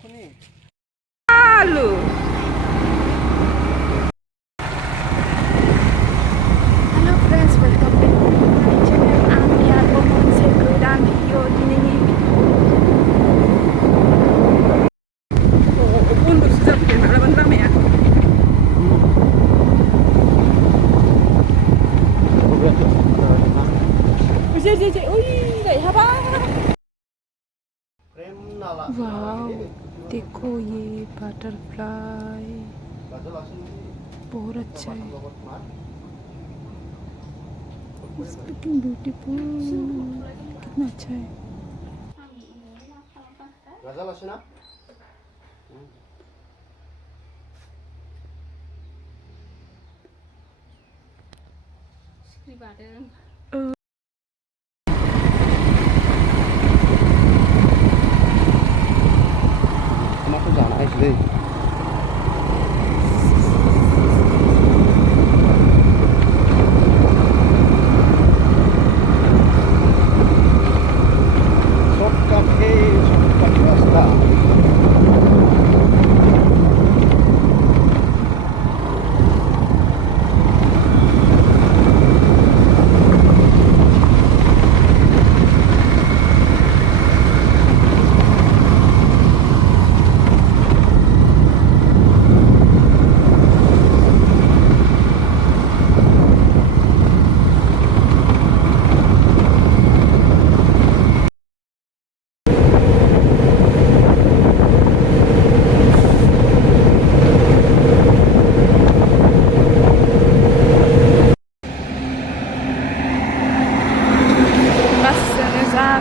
আলু Halo friends, welcome back to my channel. Ami ako sa godan video dinini. Punto sa pinalaban kami ah. Uy, gaya haba. Wow देखो ये butterfly बहुत अच्छा है looking beautiful कितना अच्छा है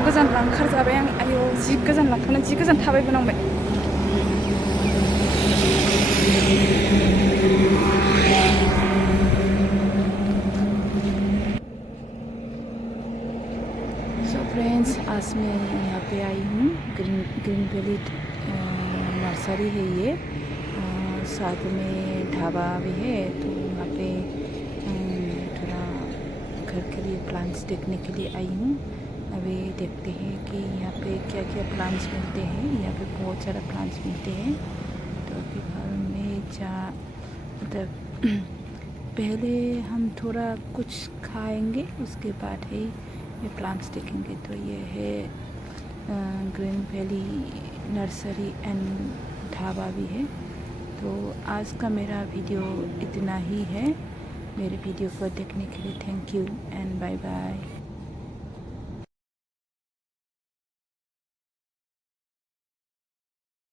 गोजान लांखारजाबाय आं आयौ जि गोजान लांखारनानै जि गोजान थाबायबोनांबाय सो फ्रेंड्स आज मैं यहाँ पे आई हूँ ग्रीन वैली नर्सरी है ये साथ में ढाबा भी है तो वहाँ पे थोड़ा घर के लिए प्लांट्स देखने के लिए आई हूँ अभी देखते हैं कि यहाँ पे क्या क्या प्लांट्स मिलते हैं यहाँ पे बहुत सारा प्लांट्स मिलते हैं तो अभी घर में मतलब पहले हम थोड़ा कुछ खाएंगे उसके बाद ही ये प्लांट्स देखेंगे तो ये है green valley nursery and dhaba भी है तो आज का मेरा वीडियो इतना ही है मेरे वीडियो को देखने के लिए thank you and bye bye